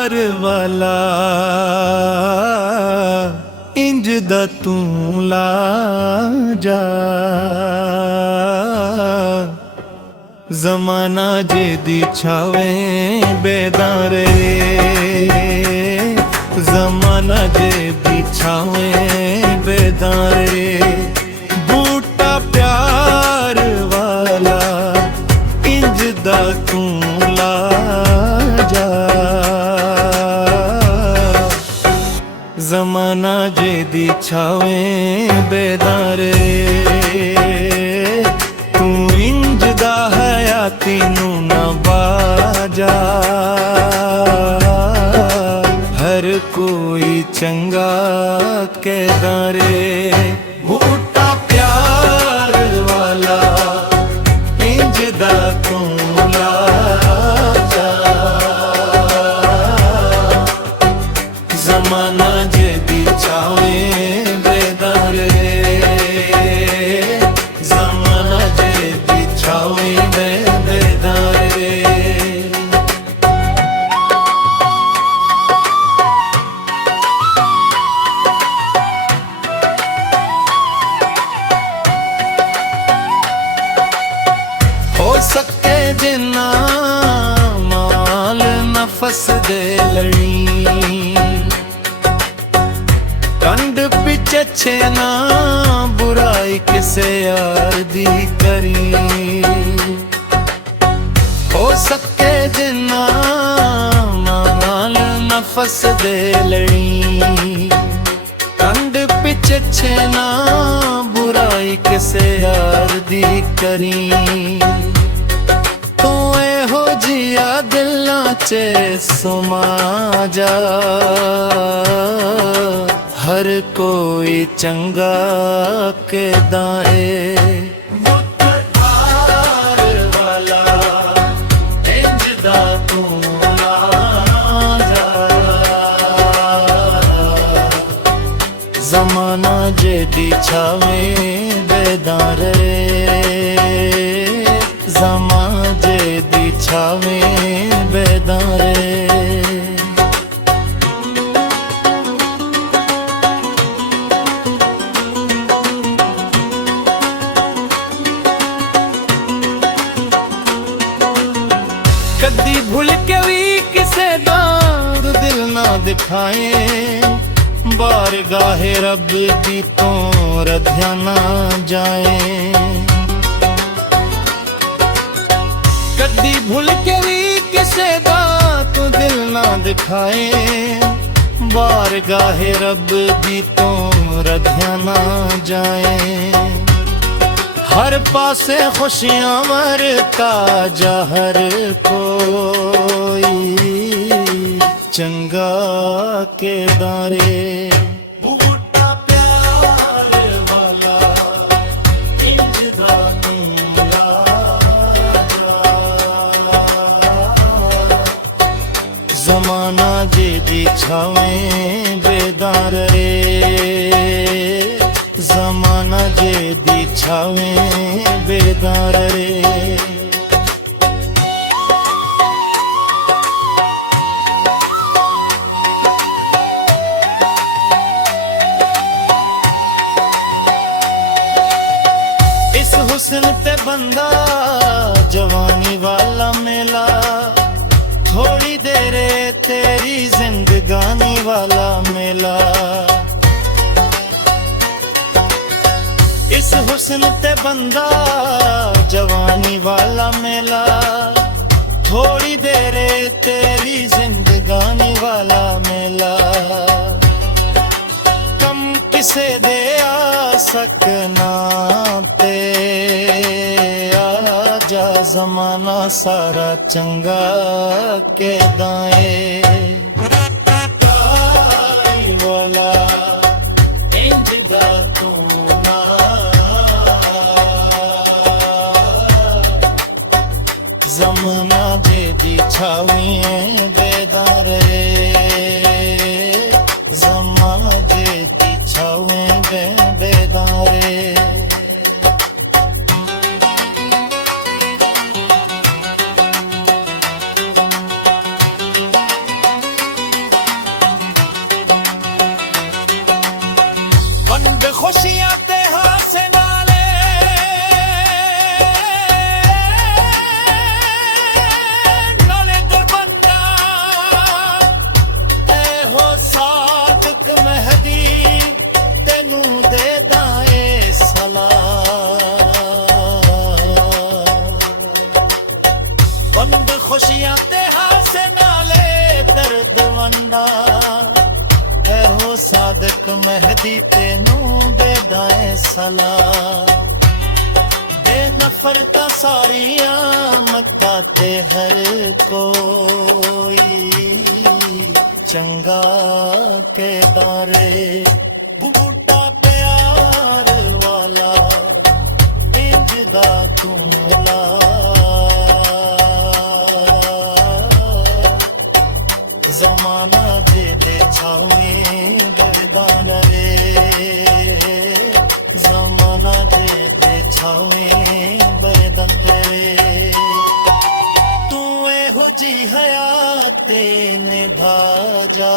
प्यार वाला इंज दा तू ला जा। जमाना जे दी छावे बेदारे, जमाना जे दी छावे बेदारे। बूटा प्यार वाला इंज दा तू ला जा। जमाना जे दी छावे बेदारे, तू इंज दा हयाती नू ना बाजा। हर कोई चंगा कहदारे, बूटा प्यार वाला इंज दा तू ला जा। जमाना जे दी छावे बेदारे, जमाना जे दी छावे बेदारे। हो सके जिन्ना माल नफस दे लड़ी, कंड पिछे छेना बुराई किसे यार दी करी। हो सके जिन्ना माल नफस दे लड़ी, कंड पिछे छेना बुराई किसे यार दी करी। तू हो जिया दिलां च सुमा जा। हर कोई चंगा के दाए, प्यार वाला इंज दा तू ला जा। जमाना जे दी छावे बेदारे, जमाना जे दी छावे बेदारे। कदी भूल के भी किसे दाद दिल ना दिखाए, बारगाहे रब दी तो रध्या ना जाए। कदी भूल के भी किसे दाद दिल ना दिखाए, बारगाहे रब दी तो रध्या ना जाए। हर पासे खुशियां मरता जा हर कोई चंगा के दारे। बूटा प्यार वाला इंज दा तू ला जा। जमाना जे दी छावे बेदारे, जमाना जे दी छावे बेदारे। इस हुस्न ते बंदा जवानी वाला मेला, थोड़ी देर तेरी जिंदगानी वाला मेला। इस हुस्न ते बंदा जवानी वाला मेला, थोड़ी देर तेरी जिंदगानी वाला मेला। कम किसे दे आ सकना ते आ जा। जमाना सारा चंगा के दाए, वाला इंज दा तू जमाना जे दी छावे बेदारे, जमाना जे दी छावे बेदारे। ਸਾਦਕ ਮਹਿਦੀ ਤੈਨੂੰ ਦੇ ਦਾਏ ਸਲਾਮ ਦੇ ਨਫ਼ਰਤਾਂ ਸਾਰੀਆਂ ਮੱਥਾ ਤੇ ਹਰ ਕੋਈ ਚੰਗਾ ਕੇ ਦਾਰੇ ਬੂਟਾ ਪਿਆਰ ਵਾਲਾ ਇੰਜ ਦਾ ਤੂੰ ਲਾ ਜ਼ਮਾਨਾ ਜਿਹਦੇ ਛਾਵੇਂ ਬਰਦਾਨ ਰੇ ਜ਼ਮਾਨਾ ਜਿਹਦੇ ਛਾਵੇਂ ਬਰਦਾਨ ਰੇ ਤੂੰ ਇਹੋ ਜੀ ਹਯਾਤ ਨਿਭਾ ਜਾ